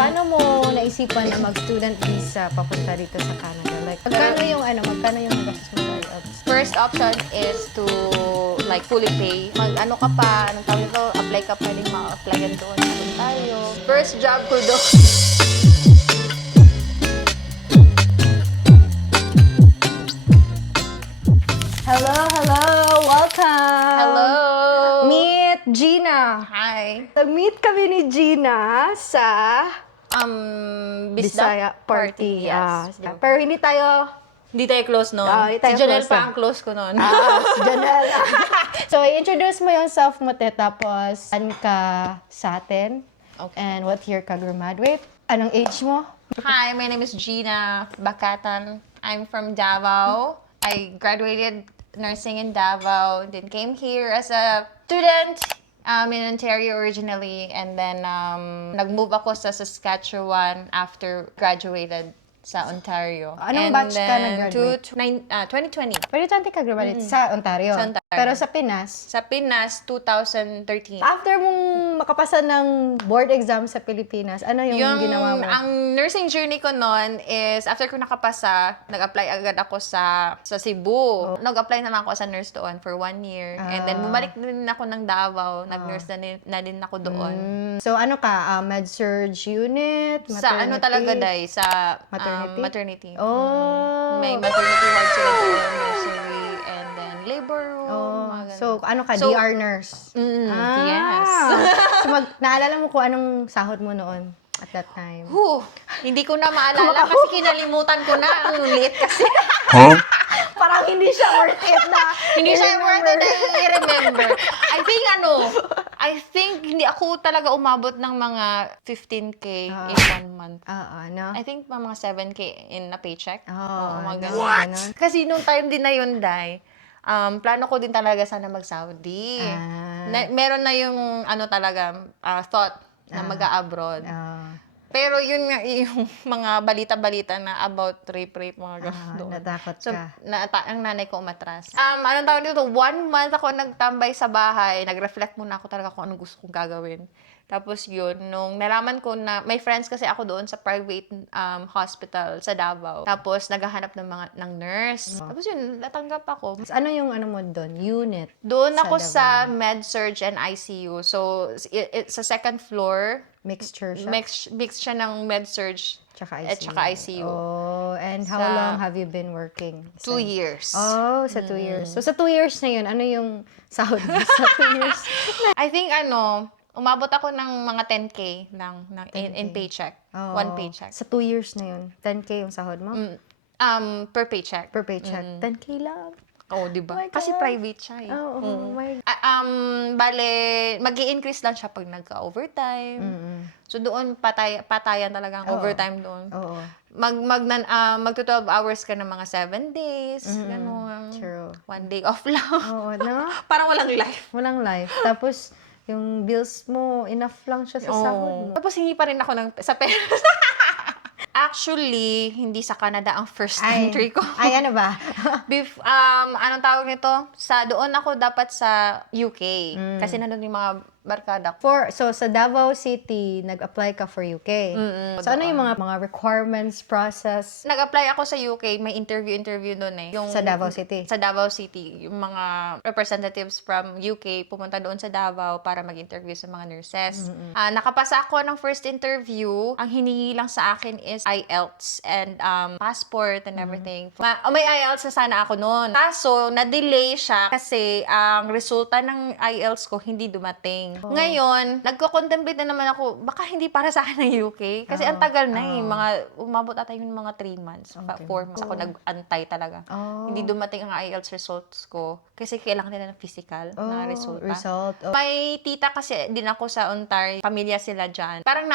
Paano mo naisipan na mag-student visa papunta dito sa Canada? Like, magkano yung gastos mo sa IELTS? First option is to like fully pay. Mag-ano ka pa, anong tawag ito, apply ka, pwedeng ma-applyan doon sa Ontario. First job ko doon. Hello! Welcome! Hello! Meet Gina! Hi! Nag-meet kami ni Gina sa Bisaya Bisaya Party. Yes. Pero hindi tayo Hindi tayo close noon. hindi tayo Si Janelle close pa eh. ang close ko noon. si Janelle. So, i-introduce mo yung self mo, te, tapos saan ka sa atin? Okay. And what year ka graduate? Anong age mo? Hi, my name is Gina Bakatan. I'm from Davao. I graduated nursing in Davao, then came here as a student in Ontario originally, and then nag-move ako sa Saskatchewan after graduated sa Ontario. Anong And batch ka then nag-graduate? 2020. Pwede tanti ka graduate sa Ontario. Sa Ontario. Pero sa Pinas, Sa Pinas, 2013. after mong makapasa ng board exam sa Pilipinas, ano yung ginawa mo? Ang nursing journey ko noon is, after ko nakapasa, nag-apply agad ako sa Cebu. Nag-apply naman ako sa nurse doon for 1 year. And then, bumalik din ako ng Davao. Nag-nurse na din ako doon. So, ano ka? Med-surg unit? Sa ano talaga, Day? Sa Maternity? maternity. Oh. May maternity ward sila doon, nursery, and then labor room. mga ganun. So, ano ka? So, DR nurse? yes. So, naalala mo kung anong sahod mo noon at that time? Hindi ko na maalala kasi kinalimutan ko na. Ang liit kasi. Parang hindi siya worth it na. Hindi siya worth it na i-remember. I think hindi ako talaga umabot ng mga 15K in 1 month. Ano? I think mga 7K in a paycheck. Mga ano, ganun. ganun. Kasi nung time din na yun, Day, plano ko din talaga sana mag-Saudi. Meron na yung talaga thought na mag-a-abroad. Pero yun nga yung mga balita-balita na about rape, mga gano'n doon. Natakot So, ka. ang nanay ko umatras. Anong tawag dito? 1 month ako nagtambay sa bahay. Nag-reflect muna ako talaga kung anong gusto kong gagawin. Tapos yun, nung nalaman ko na, may friends kasi ako doon sa private hospital sa Davao. Tapos naghahanap ng nurse. Tapos yun, natanggap ako. Ano yung ano mo doon? Unit? Doon Sa ako Davao. sa med-surg and ICU. So, sa second floor, Mixture siya? mix siya ng med-surg Tsaka at ICU. saka ICU. Oh, and how Sa- long have you been working? 2 years. Oh, sa 2 years. So, sa 2 years na yun, ano yung sahod mo sa 2 years? I think umabot ako ng mga 10K lang in paycheck. Oh, 1 paycheck. Sa 2 years na yun, 10K yung sahod mo? Per paycheck. Per paycheck. 10K lang. Oh, di ba? my Kasi God. private siya eh. Oh my God. Bale, mag-i-increase lang siya pag nagka-overtime. So doon patayan talaga ang overtime doon. Oo. Mag 12 hours ka ng mga 7 days, ganun. True. 1 day off lang. Oo, no? Parang walang life. Walang life. Tapos, yung bills mo, enough lang siya sa sahod mo. Tapos hingi pa rin ako sa pera. Actually, hindi sa Canada ang first country ko. Ay, ano ba? Anong tawag nito? Doon ako dapat sa UK. Kasi nandun yung mga barkada ko. So, sa Davao City, nag-apply ka for UK. So, ano yung mga requirements, process Nag-apply ako sa UK, may interview doon eh. Yung, sa Davao City? Sa Davao City. Yung mga representatives from UK pumunta doon sa Davao para mag-interview sa mga nurses. Nakapasa ako ng first interview. Ang hiningi lang sa akin is IELTS and passport and everything. May IELTS na sana ako noon. Kaso, na-delay siya kasi ang resulta ng IELTS ko hindi dumating. Ngayon, nagko-contemplate na naman ako, baka hindi para sa akin ng UK. Kasi ang tagal na umabot ata yung mga 3 months, 4 months ako nag-antay talaga. Hindi dumating ang IELTS results ko. Kasi kailangan nila ng physical na resulta. May tita kasi din ako sa Ontario, pamilya sila dyan. Parang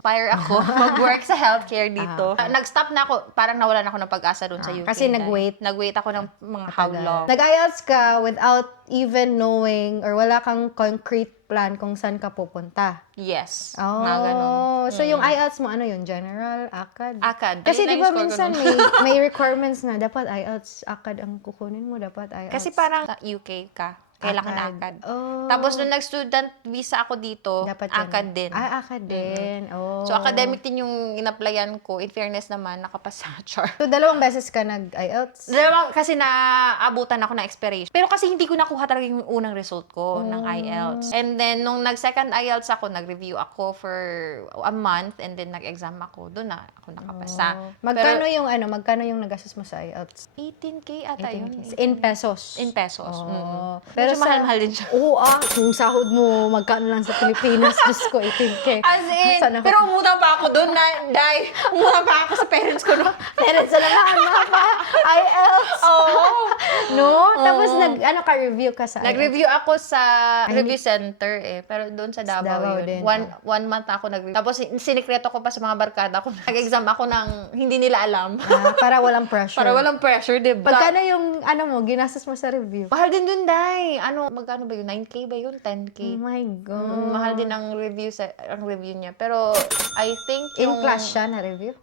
fire ako, mag-work sa healthcare dito. Nag-stop na ako, parang nawalan ako ng pag-asa doon sa UK. Kasi nag-wait. Nag-wait ako ng mga how long. Nag-IELTS ka without even knowing or wala kang concrete plan kung saan ka pupunta. Yes. Oh, Mga ganun. so yung IELTS mo, ano yun? General? ACAD? ACAD. Kasi Yun di lang ba yung score ko minsan nun. may requirements na dapat IELTS, ACAD ang kukunin mo, dapat IELTS. Kasi parang sa UK ka. Kailangan ACAD. Oh. Tapos, nung nag-student visa ako dito, Dapat yan. ACAD din. ACAD din. Oh. So, academic din yung in-applyan ko. In fairness naman, nakapasa. Char. So, dalawang beses ka nag-IELTS? Kasi naabutan ako ng expiration. Pero kasi hindi ko nakuha talaga yung unang result ko ng IELTS. And then, nung nag-second IELTS ako, nag-review ako for a month and then nag-exam ako. Doon na ako nakapasa. Magkano yung nagastos mo sa IELTS? 18K ata yun. In pesos? In pesos. Pero Medyo mahal-mahal din siya. Oo, yung sahod mo, magkano lang sa Pilipinas? Diyos ko, 18K. As in, Sana ako- pero umutang pa ako doon na, umutang pa ako sa parents ko. No? Parents na lang, IELTS. Oo. No? Tapos review ka sa Nag-review ako sa review center Pero doon sa Davao Davao yun. din, One month ako nag-review. Tapos sinikreto ko pa sa mga barkada ko. Nag-exam ako ng hindi nila alam. para walang pressure. Para walang pressure, diba? Magkano yung, ginastos mo sa review? Mahal din dun, Day. Magkano ba yun? 9K ba yun? 10K? Oh my God. Mahal din ang review niya. Pero, I think In class siya na review?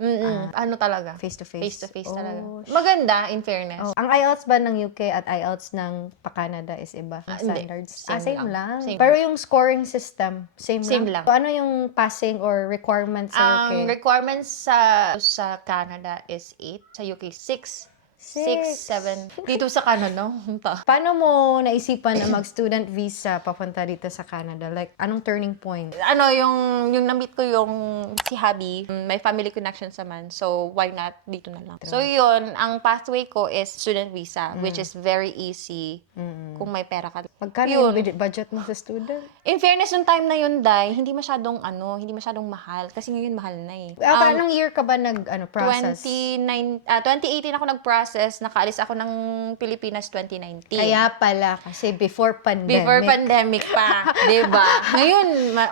Ano talaga? Face-to-face? Face-to-face talaga. Oh, Maganda, in fairness. Ang IELTS ba ng UK at IELTS ng pa-Canada is iba? Ang Hindi. standards? Same Same lang. lang. Same. Pero yung scoring system, same Same lang. So, ano yung passing or requirements sa Ang UK? requirements sa Canada is 8. Sa UK, 6. 6, 7. Dito sa Canada, Paano mo naisipan na mag-student visa papunta dito sa Canada? Like, anong turning point? yung na-meet ko yung si Habi, may family connections naman. So, why not dito na lang? So, yun, ang pathway ko is student visa, which is very easy kung may pera ka. Magkano Yun. yung budget mo sa student? In fairness, nung time na yun, Day, hindi masyadong mahal. Kasi ngayon, mahal na eh. Anong year ka ba process? 2018 ako nag-process. Nakaalis ako ng Pilipinas 2019. Kaya pala, kasi before pandemic. Before pandemic pa, 'di ba? Ngayon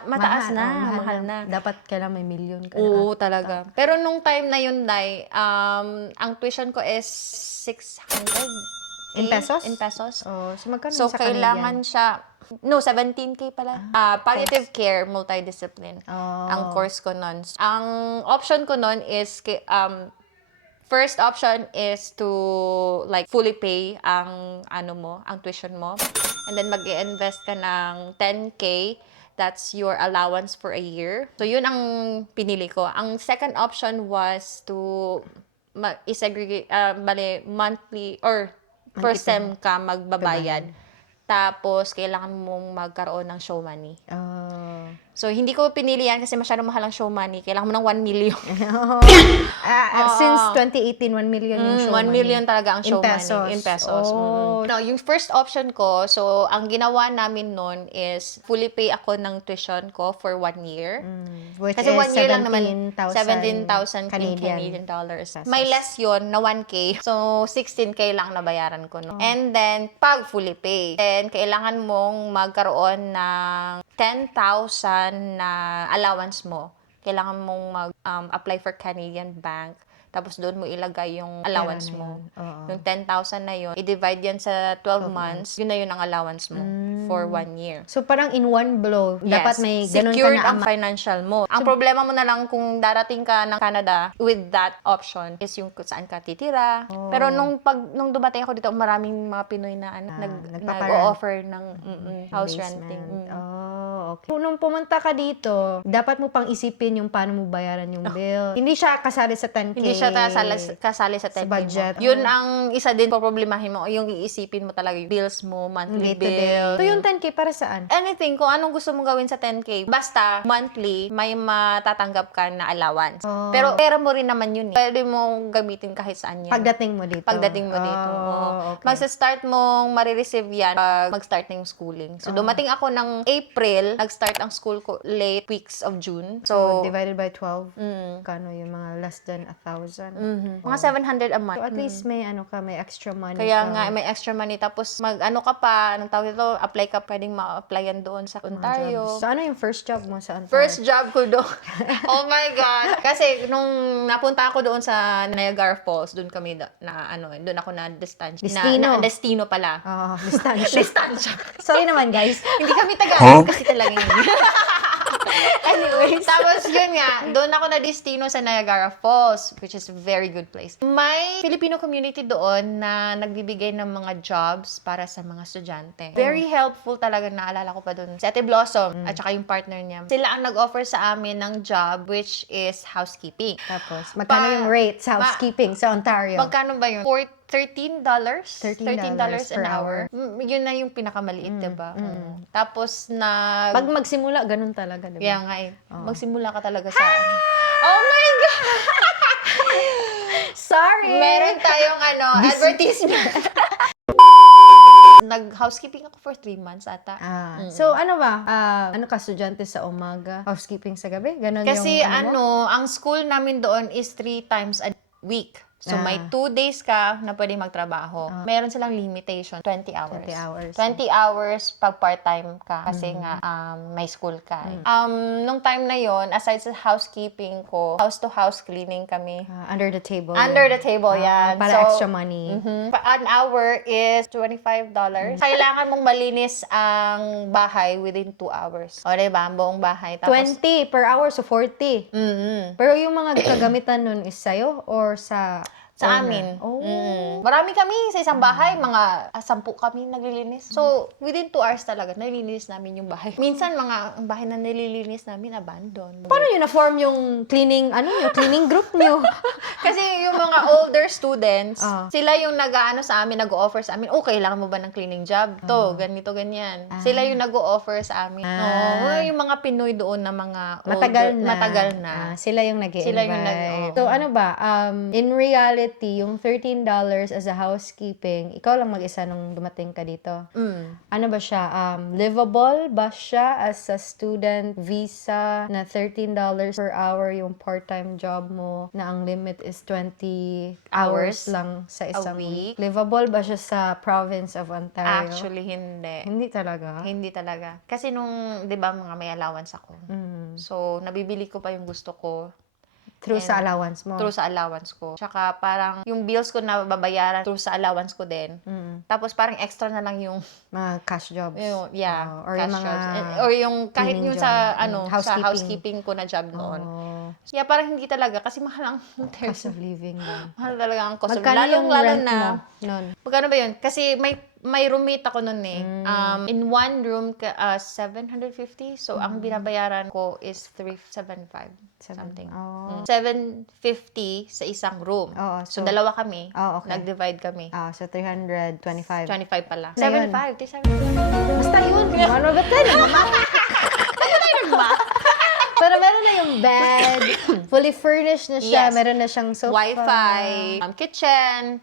mataas mahal na. Dapat kailangan may million ka Oo, talaga. Pero nung time na yun, Day, ang tuition ko is 600 In pesos? In pesos. Oh, so magkano So, sa kailangan siya, 17K pala. Palliative care, multidiscipline. Ang course ko nun. Ang option ko nun is, first option is to like fully pay ang ang tuition mo. And then mag-i-invest ka ng 10K. That's your allowance for a year. So yun ang pinili ko. Ang second option was to i-segregate monthly or per sem ka magbabayad. Tapos kailangan mong magkaroon ng show money. So, hindi ko pinili yan kasi masyadong mahal ang show money. Kailangan mo ng 1 million. Since 2018, 1 million yung show 1 money. million talaga ang show pesos. money. In pesos. Oh. No, yung first option ko, so, ang ginawa namin nun is fully pay ako ng tuition ko for 1 year. Which Kasi is 1 year lang naman, 17,000 Canadian dollars. pesos. May less yon na 1K. So, 16K lang nabayaran ko. No? And then, pag fully pay, then kailangan mong magkaroon ng 10,000 na allowance mo. Kailangan mong mag-apply for Canadian Bank. Tapos doon mo ilagay yung allowance mo. Yung 10,000 na yun, i-divide yan sa 12 months, yun na yun ang allowance mo for 1 year. So, parang in one blow, dapat may ganun ka secured na ang financial mo. Ang problema mo na lang kung darating ka ng Canada with that option is yung kung saan ka titira. Pero nung dumating ako dito, maraming mga Pinoy na nag-o-offer ng house renting. Okay. Nung pumunta ka dito, dapat mo pang isipin yung paano mo bayaran yung bill. Hindi siya kasali sa 10K. Hindi siya kasali sa 10K budget. mo. Yun ang isa din poproblemahin mo. Yung iisipin mo talaga yung bills mo, monthly bill. So, yung 10K para saan? Anything, kung anong gusto mong gawin sa 10K. Basta, monthly, may matatanggap ka na allowance. Pero, pera mo rin naman yun eh. Pwede mong gamitin kahit saan yan. Pagdating mo dito. Okay. Magsa-start mong marireceive yan pag mag-start na yung schooling. So, dumating ako ng April, nag-start ang school ko late weeks of June. So, divided by 12, kano yung mga less than 1,000? Mga 700 a month. So, at least may may extra money Kaya ka. nga, may extra money. Tapos, anong tawag ito, apply ka, pwedeng ma-applyan doon sa Ontario. So, ano yung first job mo sa Ontario? First job ko doon. Oh my God. Kasi, nung napunta ako doon sa Niagara Falls, doon kami, doon ako na-distansya. Destino pala. Distansya. Distansya. Sorry naman, guys. Hindi kami Tagalog kasi talaga yun. Anyways. Tapos yun nga, doon ako na-destino sa Niagara Falls, which is a very good place. May Filipino community doon na nagbibigay ng mga jobs para sa mga estudyante. Very helpful talaga, naalala ko pa doon. Si Ate Blossom at saka yung partner niya. Sila ang nag-offer sa amin ng job, which is housekeeping. Tapos, magkano yung rate sa housekeeping sa Ontario? Magkano ba yun? $13? $13 per an hour. Yun na yung pinakamaliit, diba? Tapos Pag magsimula, ganun talaga, diba? Kaya nga eh. Magsimula ka talaga sa Oh my God! Sorry! Meron tayong advertisement. Nag-housekeeping ako for 3 months ata. So, ano ba? Ano ka, estudyante sa umaga? Housekeeping sa gabi? Ganun Kasi yung mo? ang school namin doon is 3 times a week. So, may 2 days ka na pwede magtrabaho. Meron silang limitation, 20 hours. 20 hours. 20 hours pag part-time ka kasi nga may school ka. Nung time na yon, aside sa housekeeping ko, house-to-house cleaning kami. Under the table. Under the table, yan. Para extra money. An hour is $25. Kailangan mong malinis ang bahay within 2 hours. O, diba? Ang buong bahay. Tapos, 20 per hour, so 40. Pero yung mga kagamitan nun is sa'yo or sa sa owner? amin. Oh. Marami kami sa isang bahay, mga 10 kami naglilinis. So, within 2 hours talaga, nalilinis namin yung bahay. Minsan, ang bahay na nililinis namin, abandon. Paano yun na-form yung cleaning, yung cleaning group nyo? Kasi yung mga older students, sila yung sa amin, nag-o-offer sa amin, kailangan mo ba ng cleaning job? To, ganito, ganyan. Sila yung nag-o-offer sa amin. Yung mga Pinoy doon na mga matagal na. Sila yung nag-i-invite. Sila yung So, ano ba? In reality, yung $13 as a housekeeping, ikaw lang mag-isa nung dumating ka dito. Ano ba siya? Livable ba siya as a student visa na $13 per hour yung part-time job mo na ang limit is 20 hours lang sa isang week? Livable ba siya sa province of Ontario? Actually, hindi. Hindi talaga. Hindi talaga. Kasi nung, di ba, mga may allowance ako. So, nabibili ko pa yung gusto ko. Through sa allowance mo? Through sa allowance ko. Tsaka parang yung bills ko na babayaran through sa allowance ko din. Tapos parang extra na lang yung mga cash jobs. or or cash yung mga jobs. Or yung kahit yung sa sa housekeeping. housekeeping ko na job noon. Yeah, parang hindi talaga kasi mahal ang Cost of living din. mahal talaga ang cost of Magkano yung rent na. mo nun? Magkano ba yun? Kasi may roommate ako nun eh. In one room, 750. So, ang binabayaran ko is 375. Something. 750 sa isang room. So, dalawa kami. Okay. Nag-divide kami. So 325. 25 pala. Na yun. 75. Basta yun. Ano ba tayo? Pero meron na yung bed. Fully furnished na siya. Yes. Meron na siyang sofa. Wi-Fi, kitchen.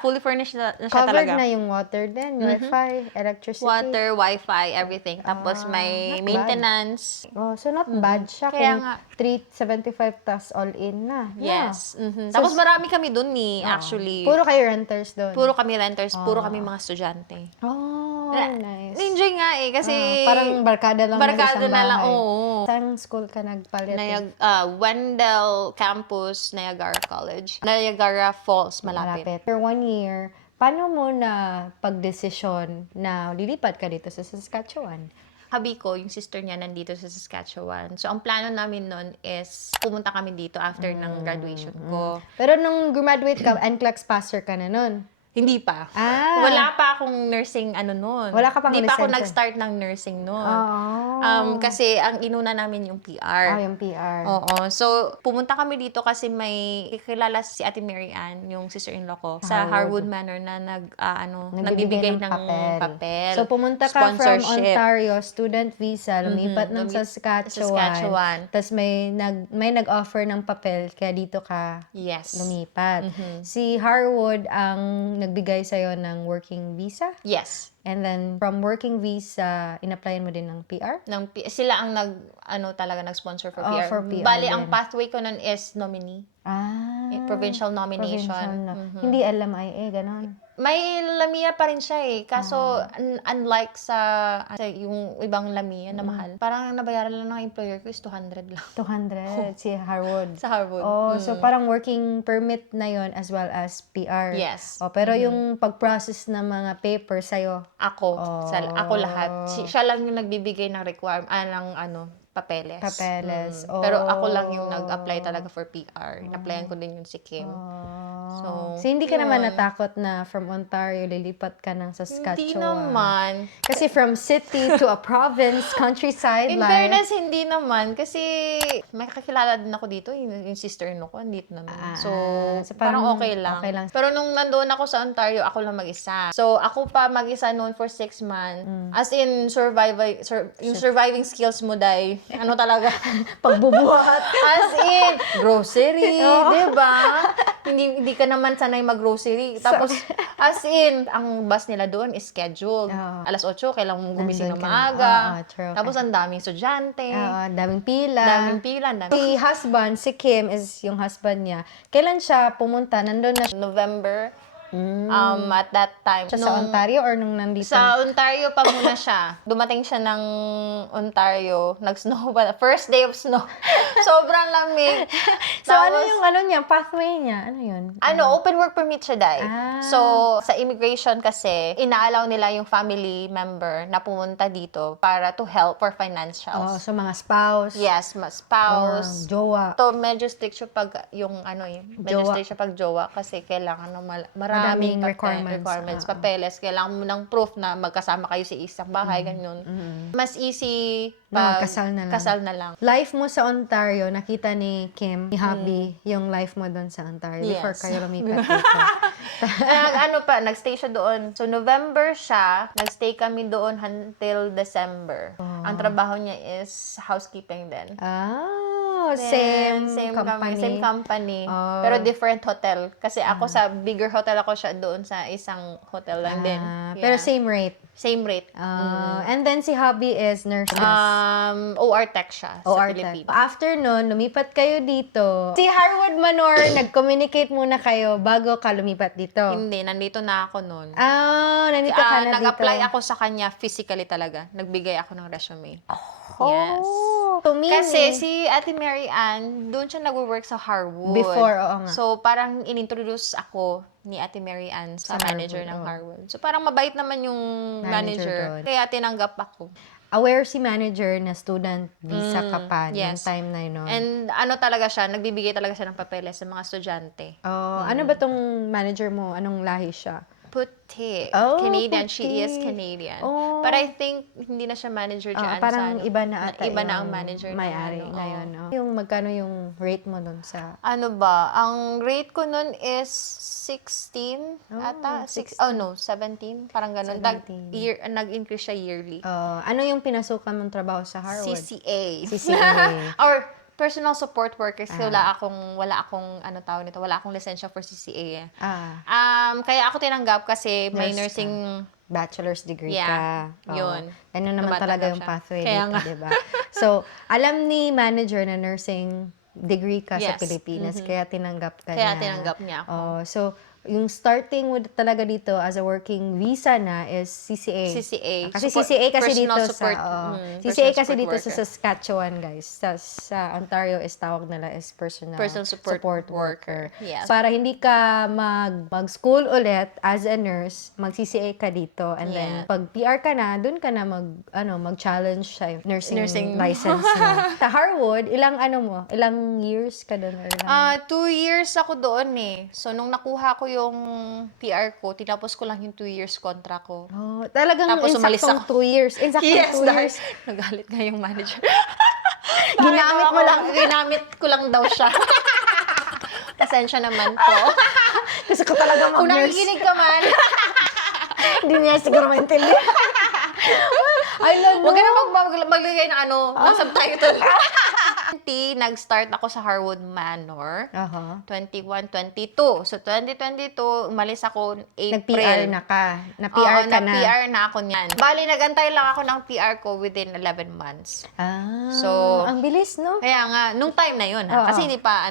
Fully furnished na siya Covered talaga. na yung water din. Wi-Fi, electricity. Water, Wi-Fi, everything. Tapos may not maintenance. So not bad siya. Kaya Kung nga. 375 tas all in na. Yeah. Yes. Tapos marami kami dun actually. Puro kayo renters doon. Puro kami renters, puro kami mga estudyante. Nice. Enjoy nga eh, kasi parang barkada lang ng barkada isang na lang, bahay. oo. Saan school ka nagpalit? Wendell Campus, Niagara College. Niagara Falls, malapit. For 1 year, paano mo na pagdesisyon na lilipat ka dito sa Saskatchewan? Habi ko, yung sister niya nandito sa Saskatchewan. So, ang plano namin nun is pumunta kami dito after ng graduation ko. Pero nung graduate ka, NCLEX passer ka na nun. Hindi pa. Wala pa akong nursing nun. Wala ka pang Hindi pa ako lisensya? nag-start ng nursing nun. Oh. Kasi ang inuna namin yung PR. Yung PR. Oo. So, pumunta kami dito kasi may kilala si Ate Mary Ann, yung sister-in-law ko, sa Harwood Manor na nagbibigay ng papel. So, pumunta ka from Sponsorship. Ontario, student visa, lumipat ng Saskatchewan. Tapos may nag-offer ng papel, kaya dito ka Yes. lumipat. Si Harwood ang nagbigay sa'yo ng working visa? Yes. And then, from working visa, in-applyan mo din ng PR? Sila ang nag-sponsor for PR. For PR Bali, din. ang pathway ko nun is nominee. Provincial nomination. Hindi LMIA, ganon. May Lamia pa rin siya eh. Kaso, unlike sa yung ibang Lamia na mahal, parang nabayaran lang ng employer ko is 200 lang. 200, si Harwood. Sa Harwood. So parang working permit na yon as well as PR. Yes. Pero yung pag-process ng mga papers sa'yo, Ako. Ako lahat. Siya lang yung nagbibigay ng papeles. Papeles. Pero ako lang yung Oh. nag-apply talaga for PR. In-applyan ko din yung si Kim. So, So, hindi ka naman yun. natakot na from Ontario, lilipat ka ng Saskatchewan? Hindi naman. Kasi from city to a province, countryside In life. fairness, hindi naman. Kasi may kakilala din ako dito. Yung sister-in-law ko, andito naman. So parang okay lang. okay lang. Pero nung nandoon ako sa Ontario, ako lang mag-isa. So, ako pa mag-isa noon for 6 months. As in, yung surviving skills mo, day. Ano talaga? Pagbubuhat. As in, grocery, di ba? Hindi ka naman sanay mag-grocery. Tapos, as in, ang bus nila doon is scheduled. Oo. Alas 8, kailangan mong gumising Nandun ng ka na. maaga. Oo, true. Tapos, ang daming estudyante. Daming pila. Daming pila. Si husband, si Kim is yung husband niya. Kailan siya pumunta? Nandun na siya November. At that time. sa Ontario or nung nandito? Sa Ontario pa muna siya. Dumating siya ng Ontario. Nag-snow pa. First day of snow. Sobrang lamig. So, ano yung niya? Pathway niya? Ano yun? Open work permit siya, dai. So, sa immigration kasi, inaalaw nila yung family member na pumunta dito para to help for financials. So mga spouse. Yes, spouse. Jowa. To medyo strict siya pag medyo Jowa. strict siya pag jowa kasi kailangan ng Madaming maraming requirements. papeles. Kailangan mo ng proof na magkasama kayo sa isang bahay, ganyan. Mas easy pag kasal na lang. Life mo sa Ontario, nakita ni Kim, ni Hubby, yung life mo doon sa Ontario before Yes. kayo lumipat dito. Nagstay siya doon. So, November siya, nagstay kami doon until December. Ang trabaho niya is housekeeping din. Same company. Same company. Oh. Pero different hotel. Kasi ako sa bigger hotel ako siya doon sa isang hotel lang din. Pero same rate. Same rate. And then si Hubby is nurse. OR tech siya sa OR Tech. Philippines. After nun, lumipat kayo dito. Si Harwood Manor, nag-communicate muna kayo bago ka lumipat dito. Hindi, nandito na ako noon. Nandito ka na dito. Nag-apply ako sa kanya physically talaga. Nagbigay ako ng resume. Yes. So, meaning, Kasi si Ate Mary Ann, doon siya nag-work sa Harwood. Before, oo nga. So, parang inintroduce ako ni Ate Mary Ann sa manager Harwood, ng oo. Harwood. So, parang mabait naman yung Manager manager. doon. Kaya tinanggap ako. aware si manager na student visa ka pa yung yes. time na yun. And ano talaga siya, nagbibigay talaga siya ng papeles sa mga estudyante. Ano ba tong manager mo? Anong lahi siya? Puti. Oh, Canadian. puti. She is Canadian. Oh. But I think hindi na siya manager dyan. Parang sa, iba na ata iba na yung ang manager may-ari na, ngayon. Yung magkano yung rate mo dun sa... Ano ba? Ang rate ko nun is 16 ata. 17. Parang ganun. 17. Nag-increase siya yearly. Ano yung pinasukan mong trabaho sa Harvard? CCA. CCA. Or personal support worker. Kasi wala akong ano tawag nito, wala akong lisensya for CCA. Kaya ako tinanggap kasi may Nurse nursing bachelor's degree Yeah, ka. yun. Ano naman talaga yung siya. pathway Kaya dito, nga. diba? So, alam ni manager na nursing degree ka sa Yes. Pilipinas, kaya tinanggap ka Kaya niya. tinanggap niya ako. So, yung starting with talaga dito as a working visa na is CCA. CCA. Kasi Support- CCA kasi personal dito support, sa CCA personal kasi support dito sa worker. Saskatchewan, guys. Sa Ontario is tawag nila is personal support worker. Yes. Para hindi ka mag-school ulit as a nurse, mag-CCA ka dito and then Yeah. pag PR ka na, dun ka na mag-challenge sa nursing license mo. Sa Harwood, ilang years ka doon or ilang 2 years ako doon eh. So, nung nakuha ko yung PR ko, tinapos ko lang yung 2 years contract ko. talagang Tapos umalis insaktong ako. 2 years. Insaktong 2 years. Nagalit nga yung manager. Ginamit mo lang. Ginamit ko lang daw siya. Pasensya naman po. Gusto ko talaga Kung mag-nurse. nakikinig ka man, Hindi niya siguro maintindihan. I love huwag ka na maglagay ng ng subtitle. Nag-start ako sa Harwood Manor. 21, 22. So, 2022, umalis ako April. Nag-PR na ka. Na-PR ka na. Na-PR na ako niyan. Bali, nagantay lang ako ng PR ko within 11 months. So, ang bilis, no? Kaya nga, nung time na yun, kasi hindi pa,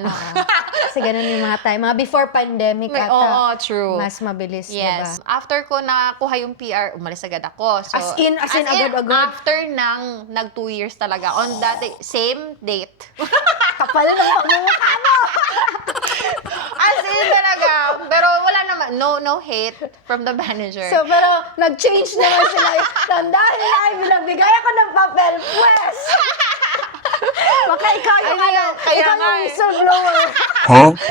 Kasi ganun yung mga time. Mga before pandemic ata. Oo, true. Mas mabilis, Yes. diba? After ko nakuha yung PR, umalis agad ako. So, As in, agad-agad? After ng nag 2 years talaga. On that same date. Kapal ng pagmumukha mo! As in talaga. Pero wala naman. No hate from the manager. So, pero nag-change naman sila. Tandaan nila, ay binagbigay ako ng papel. Pwes! Baka ikaw yung Ay, kaya ikaw nga yung eh. whistleblower.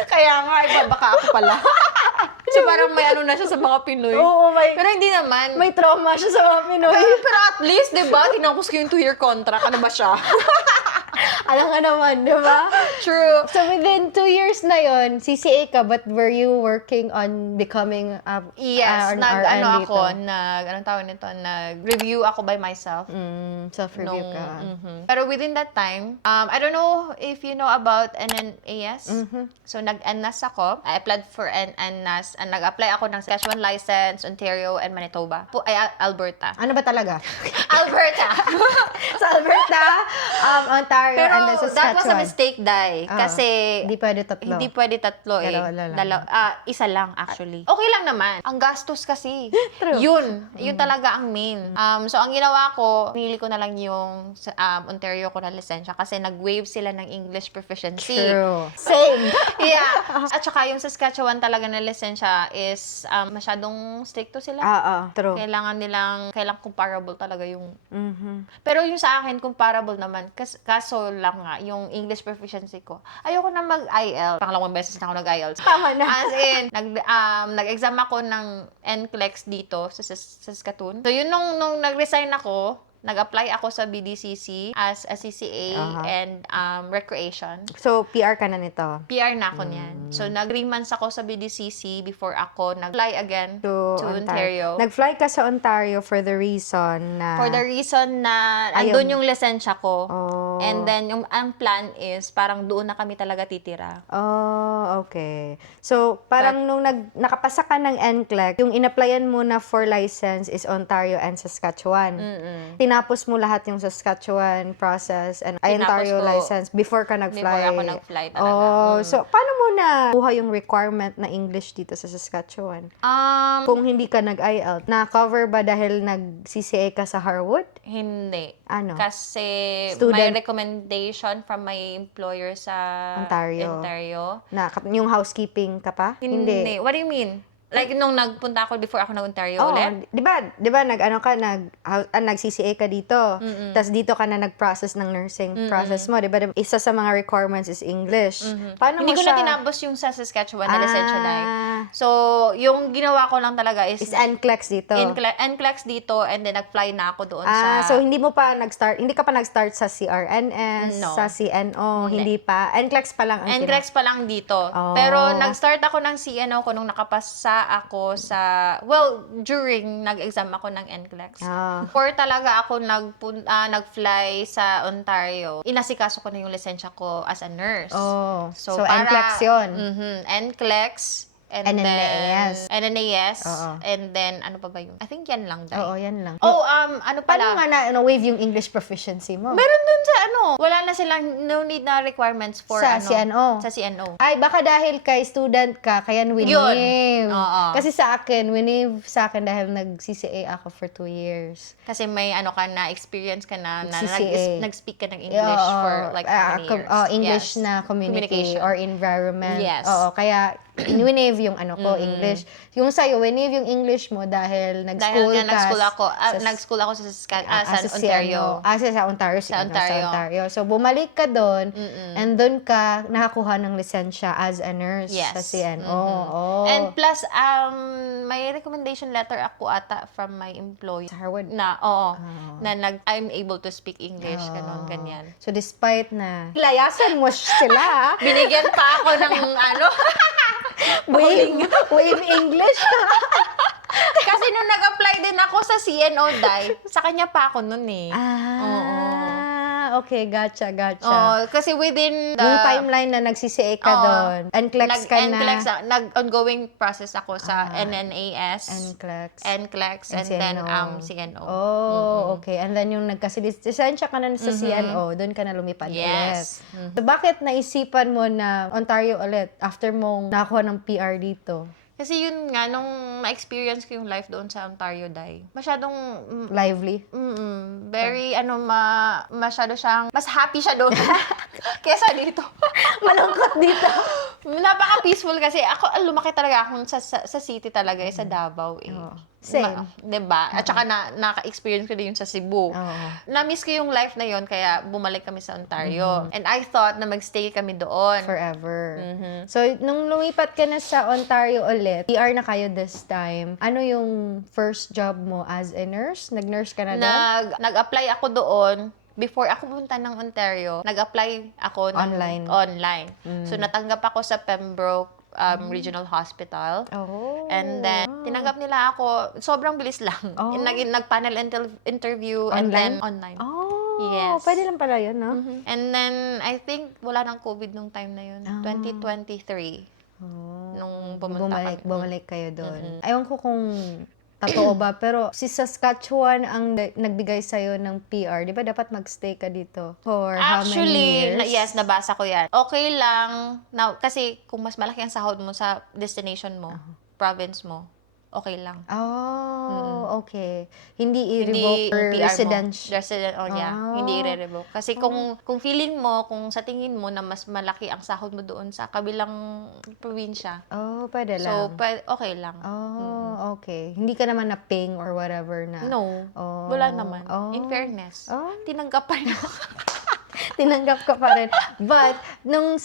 Kaya nga, baka ako pala. So parang may ano na siya sa mga Pinoy. Oo, Pero hindi naman. may trauma siya sa mga Pinoy. Pero at least, di ba, tinapos ko yung 2-year contract. Ano ba siya? Alam nga naman, di ba? True. So within 2 years na yon, CCA ka, but were you working on becoming Yes, an RN dito? anong tawag nito, nag-review ako by myself. Self-review ka. Pero within that time, I don't know if you know about NNAS. So, nag-NNAS ako. I applied for NNAS and nag-apply ako ng Saskatchewan license, Ontario, and Manitoba. Alberta. Ano ba talaga? Alberta! Sa Alberta, Ontario, Pero and then Saskatchewan. that was a mistake, Dai. Kasi Hindi pwede tatlo. hindi pwede tatlo eh. Dalawa lang. Isa lang actually. Okay lang naman. Ang gastos kasi. True. Yun talaga ang main. So ang ginawa ko, pinili ko na lang yung Ontario ko na lisensya kasi nag-waive sila ng English proficiency. True. Same. Yeah. At saka yung Saskatchewan talaga na lisensya is masyadong stricto sila. True. Kailangan comparable talaga yung... Pero yung sa akin, comparable naman. Kaso lang nga, yung English proficiency ko, ayoko na mag-IELTS. Pangalawang beses na ako nag-IELTS. Tama na. As in, nag-exam ako ng NCLEX dito sa Saskatoon. So, yun nung nag-resign ako, nag-apply ako sa BDCC as a CCA and recreation. So, PR ka na nito? PR na ako niyan. So, 3 months ako sa BDCC before ako nag-fly again To Ontario. Nag-fly ka sa Ontario for the reason na... For the reason na andun yung lisensya ko. Oh. And then, ang plan is, parang doon na kami talaga titira. Oh, okay. So, parang nung nakapasa ka ng NCLEX, yung in-applyan mo na for license is Ontario and Saskatchewan. Tinapos mo lahat yung Saskatchewan process and Ontario ko license before ka nag-fly. Before ako nag-fly talaga. Oh, so paano mo na buha yung requirement na English dito sa Saskatchewan? Kung hindi ka nag-IELTS, na-cover ba dahil nag-CCA ka sa Harwood? Hindi. Ano? Kasi Student? may recommendation from my employer sa Ontario. Ontario. Yung housekeeping ka pa? Hindi. What do you mean? Like, nung nagpunta ako before ako nag-Ontario ulit? Di ba nag-CCA ka dito. Tapos dito ka na nag-process ng nursing process mo. Di ba? Isa sa mga requirements is English. Paano Hindi mo ko siya? na tinapos yung sa Saskatchewan na lisensya na So, yung ginawa ko lang talaga is NCLEX dito. NCLEX dito and then nag-fly na ako doon sa... So hindi ka pa nag-start sa CRNS, No. sa CNO, hindi pa. NCLEX pa lang ang NCLEX pa lang dito. Oh. Pero nag-start ako ng CNO ko nung nakapasa ako sa... during nag-exam ako ng NCLEX. Before talaga ako nag-fly sa Ontario, inasikaso ko na yung lisensya ko as a nurse. Oh. So NCLEX yun. NCLEX. And NNAS. then NNAS. Oo. And then, ano pa ba yun? I think yan lang, Day. Oo, yan lang. Ano Paano pala? nga na-waive yung English proficiency mo? Meron dun sa wala na silang no need na requirements for Sa CNO. Sa CNO. Ay, baka dahil kay student ka, kaya winave. Oo. Kasi sa akin, winave sa akin dahil nag-CCA ako for 2 years. Kasi may experience ka na CCA. nag-speak ka ng English for like how many years? English Yes. na community Communication. or environment. Yes. Oo, kaya winave yung English. Yung sa'yo, winave yung English mo dahil nag-school Dahil nga ka. nag-school ako sa Ontario. Sa Ontario. Sa Ontario. So, bumalik ka doon and doon ka nakakuha ng lisensya as a nurse Yes. sa CNO. Oh. And plus, may recommendation letter ako ata from my employer. Sa Harvard. Na, I'm able to speak English, ganyan. So, despite na layasan mo sila, Binigyan pa ako ng wave English ka. Kasi nung nag-apply din ako sa CNO, sa kanya pa ako nun eh. Okay, gotcha. Kasi within the... Yung timeline na nag-CCA ka doon, NCLEX ka na. Nag-ongoing process ako sa NNAS, NCLEX, and then CNO. Okay. And then yung nagkaslisensya ka na sa CNO, doon ka na lumipad Yes. ulit. So, bakit naisipan mo na Ontario ulit after mong nakakuha ng PR dito? Kasi yun nga, nung na-experience ko yung life doon sa Ontario, masyadong... Lively? very, masyado siyang... Mas happy siya doon kesa dito. Malungkot dito. Napaka-peaceful kasi ako, lumaki talaga ako sa city talaga, sa Davao eh. Oo. Same. Diba? At saka naka-experience ko din yung sa Cebu. Oo. Na-miss ko yung life na yon kaya bumalik kami sa Ontario. And I thought na magstay kami doon. Forever. So, nung lumipat ka na sa Ontario ulit, PR na kayo this time, ano yung first job mo as a nurse? Nag-nurse ka na doon? Nag-apply ako doon. Before ako pumunta ng Ontario, nag-apply ako ng online. So, natanggap ako sa Pembroke Regional Hospital. Oh. And then, tinanggap nila ako. Sobrang bilis lang. Nag-panel interview and then online. Oh, Yes. pwede lang pala yun, no? And then, I think wala nang COVID nung time na yun. 2023. Nung Bumalik kayo doon. Ewan ko kung totoo ba, pero si Saskatchewan ang nagbigay sa'yo ng PR. Di ba dapat magstay ka dito? For how many years? Yes, nabasa ko yan. Okay lang. Kasi kung mas malaki ang sahod mo sa destination mo, province mo, okay lang. Oh, okay. Hindi i-revoke or PR mo. resident. Hindi i-revoke. Kasi kung feeling mo, kung sa tingin mo na mas malaki ang sahod mo doon sa kabilang probinsya, Oh, pwede so lang. okay lang. Oh, okay. Hindi ka naman na-ping or whatever na. No. Oh. Wala naman. Oh. In fairness. Oh. Tinanggap pa rin ako. Tinanggap ka pa rin. But, nung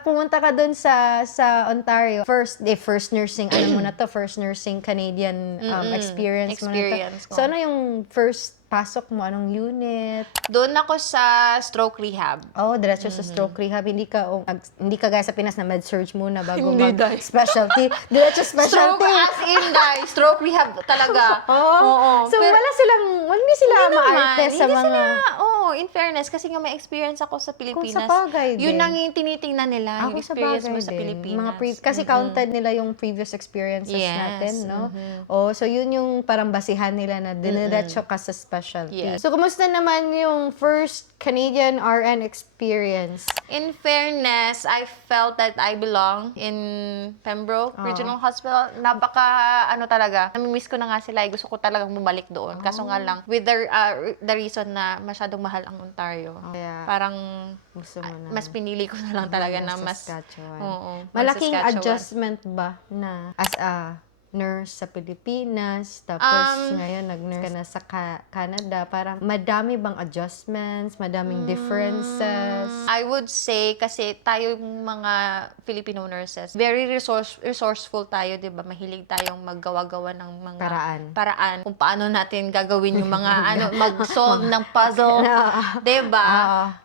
pumunta ka dun sa Ontario, first nursing, ano mo na to, first nursing Canadian experience mo na to. Experience ko. So, ano yung first pasok mo? Anong unit? Doon ako sa stroke rehab. Oh, diretso sa stroke rehab. Hindi ka gaya sa Pinas na med-surg muna bago Hindi, dahil. mag-specialty. Diretso Stroke specialty. as in, dahil. Stroke rehab talaga. Oo. So, hindi sila maarte sa Hindi mga... sila, in fairness, kasi nga may experience ako sa Pilipinas. Kung sa bagay Yun din. ang yung tinitingnan nila, yung experience mo sa Pilipinas. Kasi counted nila yung previous experiences natin, no? Oh, so yun yung parang basihan nila na diniretso ka sa specialty. Yes. So, kumusta naman yung first Canadian RN experience? In fairness, I felt that I belong in Pembroke Regional Hospital. Talaga, namimiss ko na nga sila. Gusto ko talagang bumalik doon. Kaso nga lang, with the reason na masyadong mahal ang Ontario. Kaya, Parang, gusto mo na. mas pinili ko na lang talaga na mas... Saskatchewan. Oo, Malaking Saskatchewan. adjustment ba na as a nurse sa Pilipinas, tapos ngayon nag-nurse ka na sa Canada, parang madami bang adjustments, madaming differences? I would say, kasi tayo yung mga Filipino nurses, very resourceful tayo, di ba? Mahilig tayong maggawa-gawa ng mga paraan kung paano natin gagawin yung mga mag-solve ng puzzle. Di ba?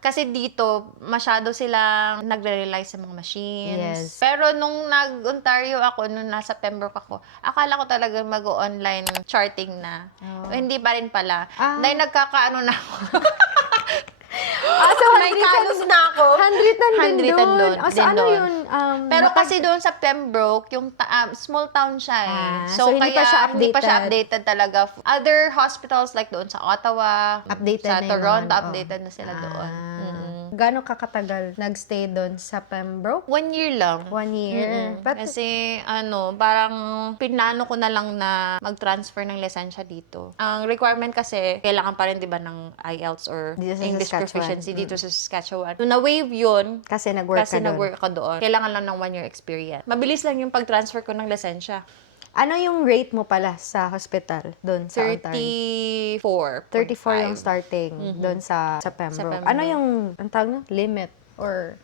Kasi dito, masyado silang nagre-rely sa mga machines. Yes. Pero nung nag-Ontario ako, nung nasa Pembroke ako, akala ko talaga mag-online charting na. Hindi pa rin pala. Dahil nagkakaano na ako. So, May kalos na ako. Handwritten din doon. Din So, ano doon. yun? Pero kasi doon sa Pembroke, yung small town siya eh. So hindi pa siya hindi pa siya updated talaga. Other hospitals like doon sa Ottawa, Updated sa na yung Toronto, mga, updated na sila doon. Gano'ng kakatagal nagstay doon sa Pembroke? 1 year lang. 1 year? Kasi parang pinano ko na lang na mag-transfer ng lisensya dito. Ang requirement kasi, kailangan pa rin 'di ba ng IELTS or Dito sa English Saskatchewan. proficiency dito sa Saskatchewan. So, na-wave 'yun. Kasi nag-work ka doon. nag-work ako doon. Kailangan lang ng 1 year experience. Mabilis lang yung pag-transfer ko ng lisensya. Ano yung rate mo pala sa hospital doon sa Ontario? 34 yung starting doon sa Pembroke. Pembroke. Ano yung, ang tawag nyo? Limit? Or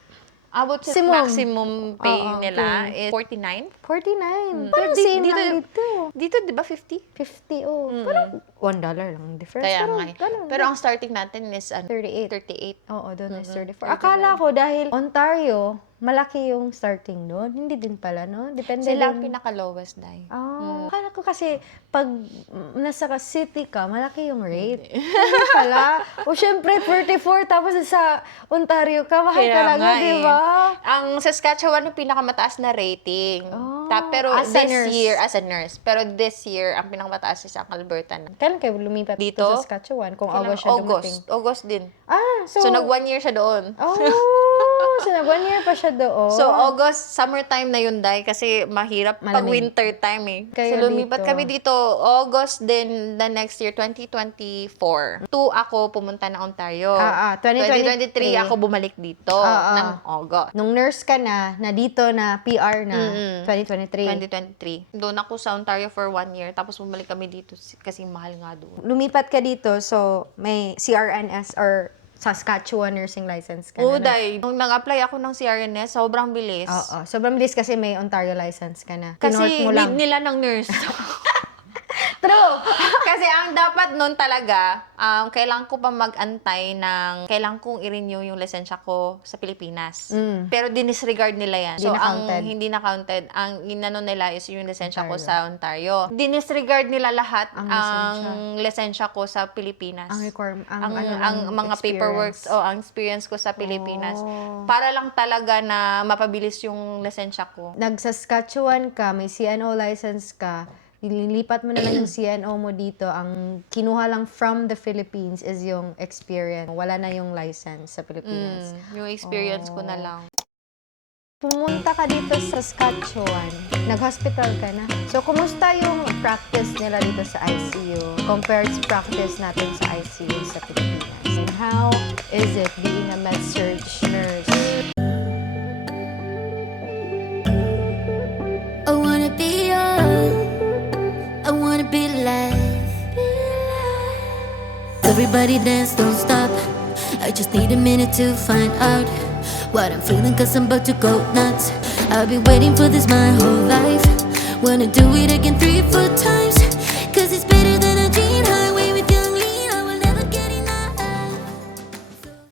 About sa Maximum. maximum pay nila is 49. 49? Parang same lang dito. Dito, di ba 50? 50, oh. Parang $1 lang ang difference. Kaya Pero, nga eh. ganun. Pero ang starting natin is 38. 38. Oo, doon is 34. Akala ko dahil Ontario, malaki yung starting doon. Hindi din pala, no? Depende Sila ang din. pinaka-lowest dahil. Akala ko kasi pag nasa city ka, malaki yung rate. Hindi pala. O syempre, 34, tapos sa Ontario ka, mahal Kaya talaga, nga di eh. ba? Ang Saskatchewan yung pinakamataas na rating. Pero as a this nurse. year, as a nurse. Pero this year, ang pinakamataas is ang Alberta na. Kailan kayo lumipat Dito? sa Saskatchewan? Kung August siya dumating. August din. So So, nag 1 year siya doon. Oh! So, 1 year pa siya doon. So, August, summertime na yun, Day, kasi mahirap pag Malamig. winter time eh. Kayo So, lumipat dito. kami dito, August din the next year, 2024. 2 ako pumunta ng Ontario. 2023 ako bumalik dito ng August. Nung nurse ka na dito na PR na, 2023. 2023. Doon ako sa Ontario for 1 year, tapos bumalik kami dito kasi mahal nga doon. Lumipat ka dito, so may CRNS or Saskatchewan nursing license ka na. Day, nung nag-apply ako ng CRNS, sobrang bilis. Oo. Sobrang bilis kasi may Ontario license ka na. Kasi Kinort mo lang. need nila ng nurse. True! Kasi ang dapat nun talaga, kailangan ko pa mag-antay ng, kailangan kong i-renew yung lisensya ko sa Pilipinas. Pero dinisregard nila yan. Hindi So, na-counted. hindi na-counted. Ang inano nila is yung lisensya ko sa Ontario. Dinisregard nila lahat ang lisensya ko sa Pilipinas. Ang requirement, ang mga paperwork, ang experience ko sa Pilipinas. Para lang talaga na mapabilis yung lisensya ko. Nag-Saskatchewan ka, may CNO license ka, nililipat mo na lang yung CNO mo dito. Ang kinuha lang from the Philippines is yung experience. Wala na yung license sa Pilipinas. Yung experience ko na lang. Pumunta ka dito sa Saskatchewan, nag-hospital ka na. So, kumusta yung practice nila dito sa ICU compared sa practice natin sa ICU sa Pilipinas? And how is it being a med-surg nurse? I wanna be young, I wanna be alive. Everybody dance, don't stop. I just need a minute to find out what I'm feeling, cause I'm about to go nuts. I've been waiting for this my whole life. Wanna do it again 3, 4 times.